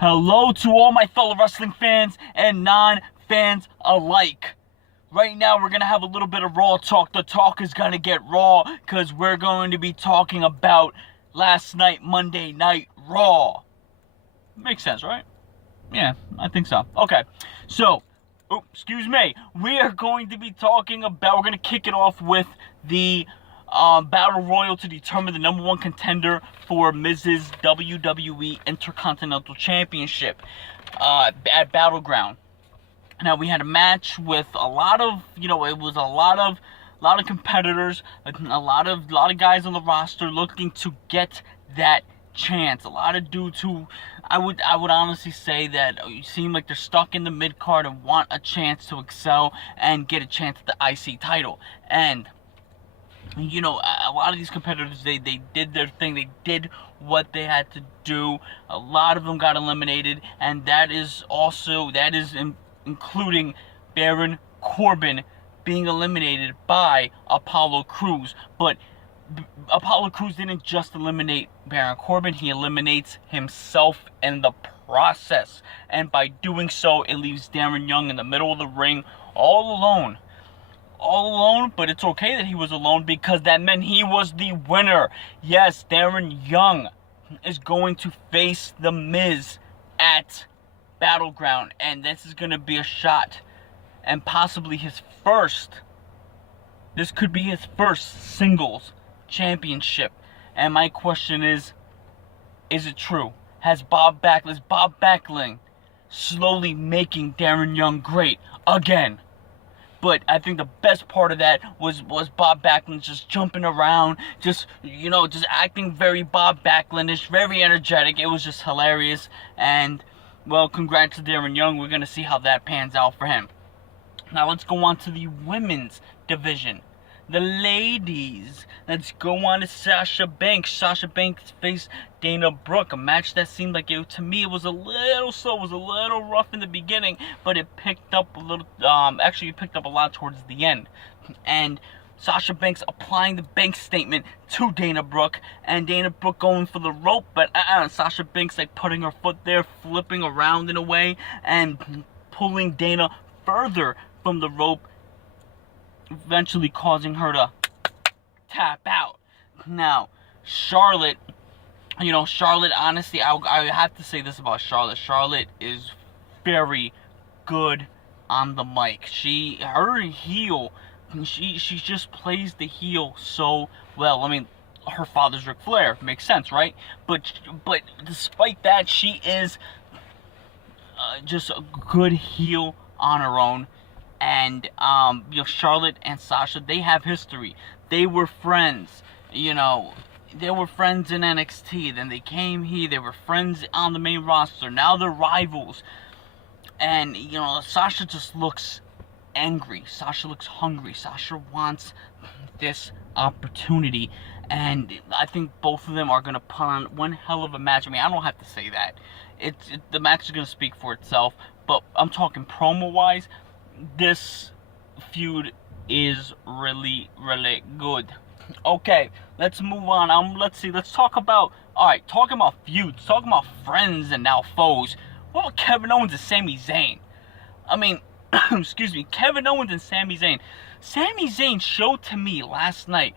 Hello to all my fellow wrestling fans and non-fans alike. Right now we're going to have a little bit of Raw talk. The talk is going to get raw because we're going to be talking about last night, Monday Night Raw. Makes sense, right? Yeah, I think so. Okay, so, excuse me. We are going to be talking about, we're going to kick it off with the Battle Royal to determine the number one contender for Miz's WWE Intercontinental Championship at Battleground. Now, we had a match with a lot of, it was a lot of competitors, a lot of guys on the roster looking to get that chance. A lot of dudes who I would honestly say that seem like they're stuck in the mid card and want a chance to excel and get a chance at the IC title. And a lot of these competitors, they did their thing. They did what they had to do. A lot of them got eliminated, and that is including Baron Corbin being eliminated by Apollo Crews. But Apollo Crews didn't just eliminate Baron Corbin, he eliminates himself in the process. And by doing so, it leaves Darren Young in the middle of the ring all alone, but it's okay that he was alone because that meant he was the winner. Yes, Darren Young is going to face The Miz at Battleground, and this is going to be a shot and possibly his first. This could be his first singles championship. And my question is it true? Is Bob Backlund slowly making Darren Young great again? But I think the best part of that was Bob Backlund just jumping around, just acting very Bob Backlundish, very energetic. It was just hilarious. And, well, congrats to Darren Young. We're going to see how that pans out for him. Now let's go on to the women's division. The ladies. Let's go on to Sasha Banks. Sasha Banks faced Dana Brooke. A match that seemed like, to me, it was a little slow. It was a little rough in the beginning, but it picked up a little, actually it picked up a lot towards the end. And Sasha Banks applying the Banks statement to Dana Brooke, and Dana Brooke going for the rope, but Sasha Banks like putting her foot there, flipping around in a way, and pulling Dana further from the rope, eventually causing her to tap out. Now, Charlotte, honestly, I have to say this about Charlotte. Charlotte is very good on the mic. Her heel, she just plays the heel so well. I mean, her father's Ric Flair, makes sense, right? But despite that, she is just a good heel on her own. And Charlotte and Sasha, they have history. They were friends. They were friends in NXT. Then they came here. They were friends on the main roster. Now they're rivals. And Sasha just looks angry. Sasha looks hungry. Sasha wants this opportunity. And I think both of them are gonna put on one hell of a match. I mean, I don't have to say that. The match is gonna speak for itself. But I'm talking promo-wise. This feud is really, really good. Okay, let's move on. Let's talk about, talking about feuds, talking about friends and now foes. What about Kevin Owens and Sami Zayn? I mean, excuse me, Kevin Owens and Sami Zayn. Sami Zayn showed to me last night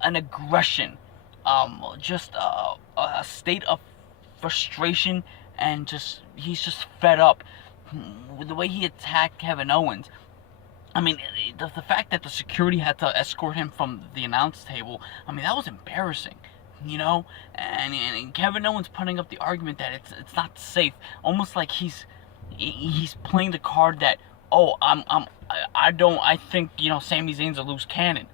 an aggression, just a state of frustration, and he's just fed up. The way he attacked Kevin Owens. I mean, the fact that the security had to escort him from the announce table, I mean, that was embarrassing, and Kevin Owens putting up the argument that it's not safe, almost like he's playing the card that, I think, Sami Zayn's a loose cannon.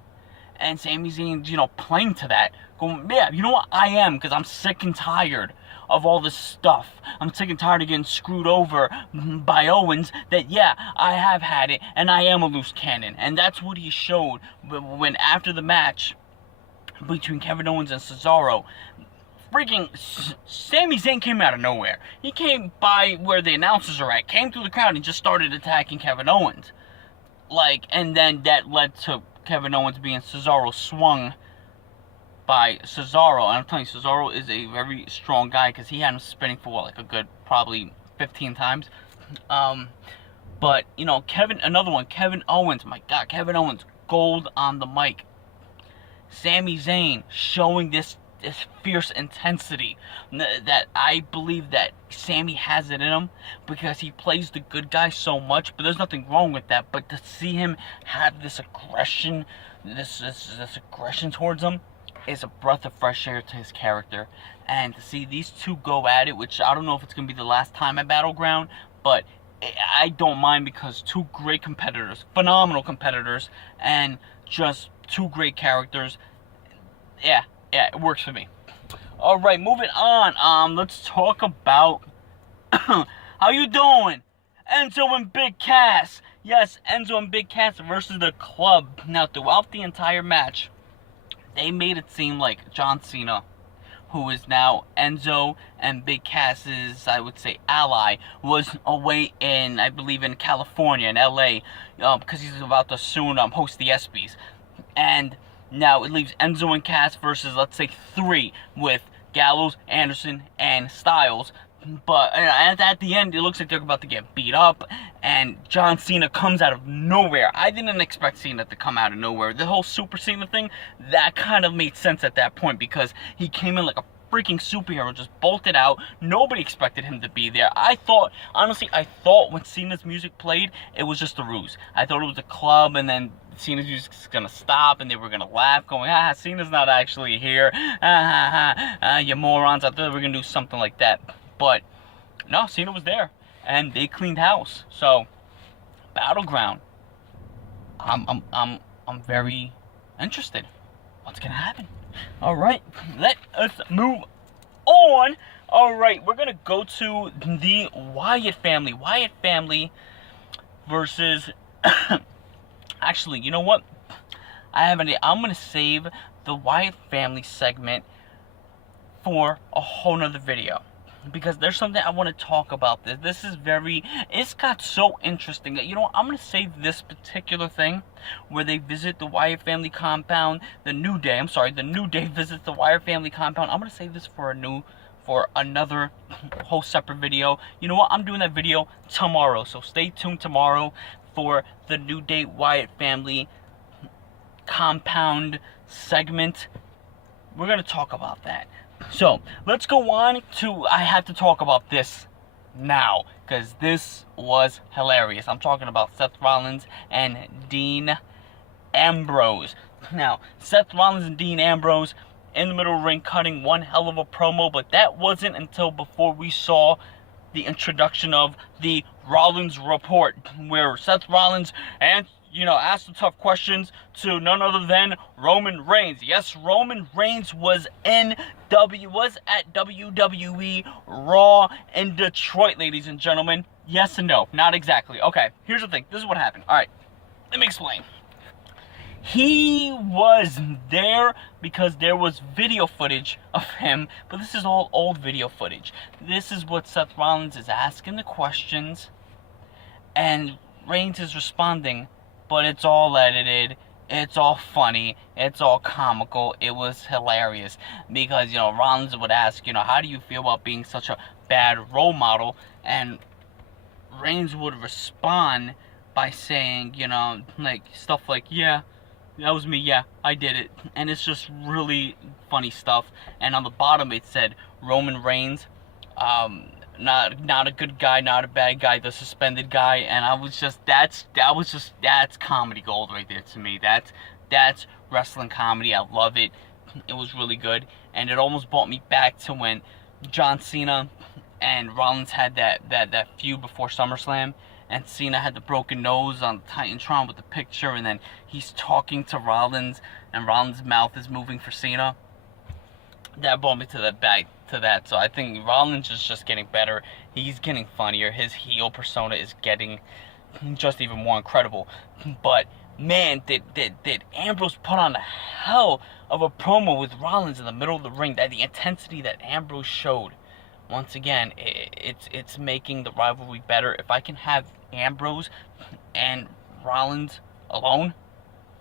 And Sami Zayn's, playing to that, going, yeah, you know what, I am, because I'm sick and tired of all this stuff. I'm sick and tired of getting screwed over by Owens, that, yeah, I have had it, and I am a loose cannon. And that's what he showed when, after the match between Kevin Owens and Cesaro, freaking Sami Zayn came out of nowhere. He came by where the announcers are at, came through the crowd, and just started attacking Kevin Owens. And then that led to Kevin Owens being Cesaro swung by Cesaro. And I'm telling you, Cesaro is a very strong guy because he had him spinning for, what, like a good probably 15 times. But, you know, another one, Kevin Owens. My God, Kevin Owens, gold on the mic. Sami Zayn showing this fierce intensity that I believe that Sami has it in him because he plays the good guy so much, but there's nothing wrong with that. But to see him have this aggression, this aggression towards him is a breath of fresh air to his character. And to see these two go at it, which I don't know if it's going to be the last time at Battleground, but I don't mind because two great competitors, phenomenal competitors, and just two great characters. Yeah, it works for me. All right, moving on. Let's talk about how you doing, Enzo and Big Cass. Yes, Enzo and Big Cass versus the Club. Now, throughout the entire match, they made it seem like John Cena, who is now Enzo and Big Cass's, I would say, ally, was away in, I believe, in California, in LA, because he's about to soon host the ESPYs. And now it leaves Enzo and Cass versus, let's say, 3 with Gallows, Anderson, and Styles. But at the end, it looks like they're about to get beat up, and John Cena comes out of nowhere. I didn't expect Cena to come out of nowhere. The whole Super Cena thing, that kind of made sense at that point because he came in like a freaking superhero, just bolted out. Nobody expected him to be there. Honestly, I thought when Cena's music played, it was just a ruse. I thought it was a club, and then Cena's music's gonna stop, and they were gonna laugh, going, Cena's not actually here. You morons. I thought they were gonna do something like that. But no, Cena was there, and they cleaned house. So, Battleground. I'm very interested. What's gonna happen? All right, let us move on. All right, we're gonna go to the Wyatt family. Wyatt family versus. Actually, you know what? I'm gonna save the Wyatt family segment for a whole nother video, because there's something I want to talk about. It's got so interesting that, you know what, I'm going to save this particular thing where they visit the Wyatt family compound, the New Day visits the Wyatt family compound. I'm going to save this for another whole separate video. You know what, I'm doing that video tomorrow, so stay tuned tomorrow for the New Day Wyatt family compound segment. We're going to talk about that. So, let's go on to, I have to talk about this now, because this was hilarious. I'm talking about Seth Rollins and Dean Ambrose. Now, Seth Rollins and Dean Ambrose in the middle of the ring cutting one hell of a promo, but that wasn't until before we saw the introduction of the Rollins Report, where Seth Rollins asked the tough questions to none other than Roman Reigns. Yes, Roman Reigns was at WWE Raw in Detroit, ladies and gentlemen. Yes and no, not exactly. Okay, here's the thing. This is what happened. All right, let me explain. He was there because there was video footage of him, but this is all old video footage. This is what Seth Rollins is asking the questions, and Reigns is responding. But it's all edited, it's all funny, it's all comical. It was hilarious because, Rollins would ask, how do you feel about being such a bad role model? And Reigns would respond by saying, stuff like, yeah, that was me, yeah, I did it. And it's just really funny stuff. And on the bottom it said, Roman Reigns, not a good guy, not a bad guy, the suspended guy. And I was just, that's comedy gold right there to me. That's wrestling comedy. I love it. It was really good, and it almost brought me back to when John Cena and Rollins had that feud before SummerSlam, and Cena had the broken nose on Titantron with the picture, and then he's talking to Rollins, and Rollins' mouth is moving for Cena. That brought me to that. So I think Rollins is just getting better. He's getting funnier. His heel persona is getting just even more incredible. But man, did Ambrose put on a hell of a promo with Rollins in the middle of the ring. That the intensity that Ambrose showed. Once again, it's making the rivalry better. If I can have Ambrose and Rollins alone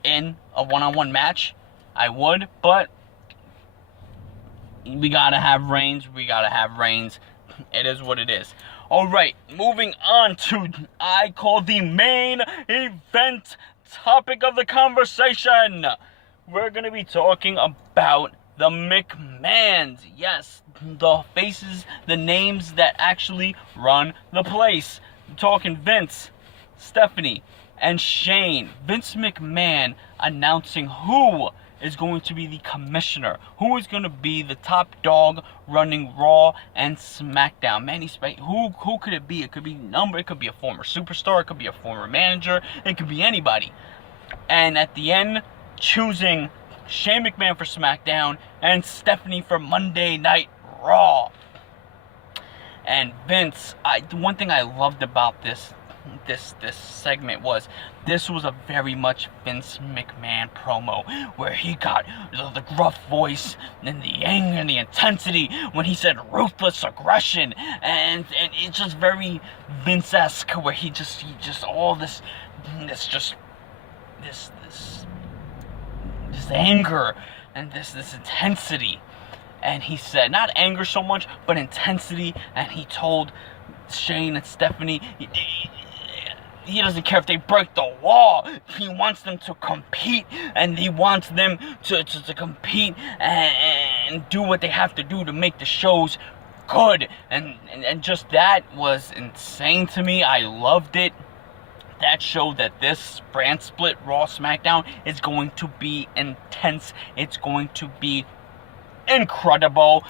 in a one-on-one match, I would. But we gotta have Reigns. We gotta have Reigns. It is what it is. Alright, moving on to, I call the main event topic of the conversation. We're gonna be talking about the McMahons. Yes, the faces, the names that actually run the place. I'm talking Vince, Stephanie, and Shane. Vince McMahon announcing who is going to be the commissioner, who is going to be the top dog running Raw and Smackdown. Man, who could it be? It could be it could be a former superstar, it could be a former manager, it could be anybody. And at the end, choosing Shane McMahon for SmackDown and Stephanie for Monday Night Raw. And Vince, the one thing I loved about this segment was this was a very much Vince McMahon promo, where he got the gruff voice and the anger and the intensity when he said ruthless aggression, and it's just very Vince-esque, where he just all this anger and this intensity. And he said, not anger so much, but intensity, and he told Shane and Stephanie, he doesn't care if they break the law. He wants them to compete, and he wants them to compete and do what they have to do to make the shows good. And just that was insane to me. I loved it. That showed that this brand split, Raw SmackDown, is going to be intense. It's going to be incredible.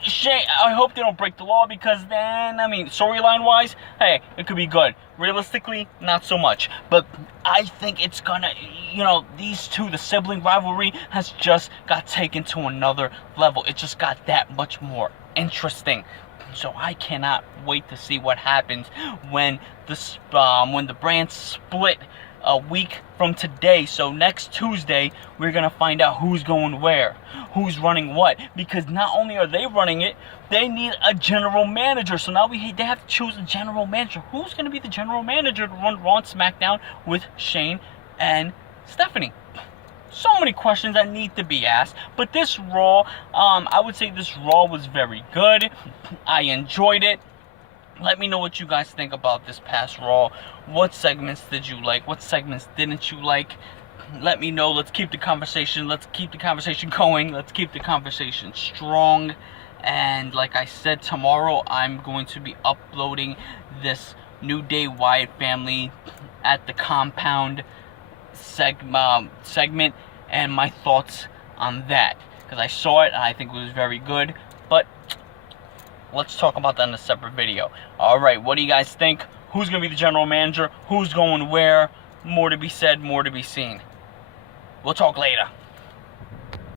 Shane, I hope they don't break the law, because then, I mean, storyline-wise, hey, it could be good. Realistically, not so much. But I think it's gonna, these two, the sibling rivalry, has just got taken to another level. It just got that much more interesting. So I cannot wait to see what happens when the brands split a week from today. So next Tuesday, we're gonna find out who's going where, who's running what, because not only are they running it, they need a general manager. So now they have to choose a general manager. Who's gonna be the general manager to run Raw and SmackDown with Shane and Stephanie? So many questions that need to be asked. But this Raw, I would say this Raw was very good. I enjoyed it. Let me know what you guys think about this past Raw. What segments did you like? What segments didn't you like? Let me know. Let's keep the conversation. Let's keep the conversation going. Let's keep the conversation strong. And like I said, tomorrow I'm going to be uploading this New Day Wyatt family at the compound segment and my thoughts on that, because I saw it and I think it was very good. But let's talk about that in a separate video. Alright, what do you guys think? Who's going to be the general manager? Who's going where? More to be said, more to be seen. We'll talk later.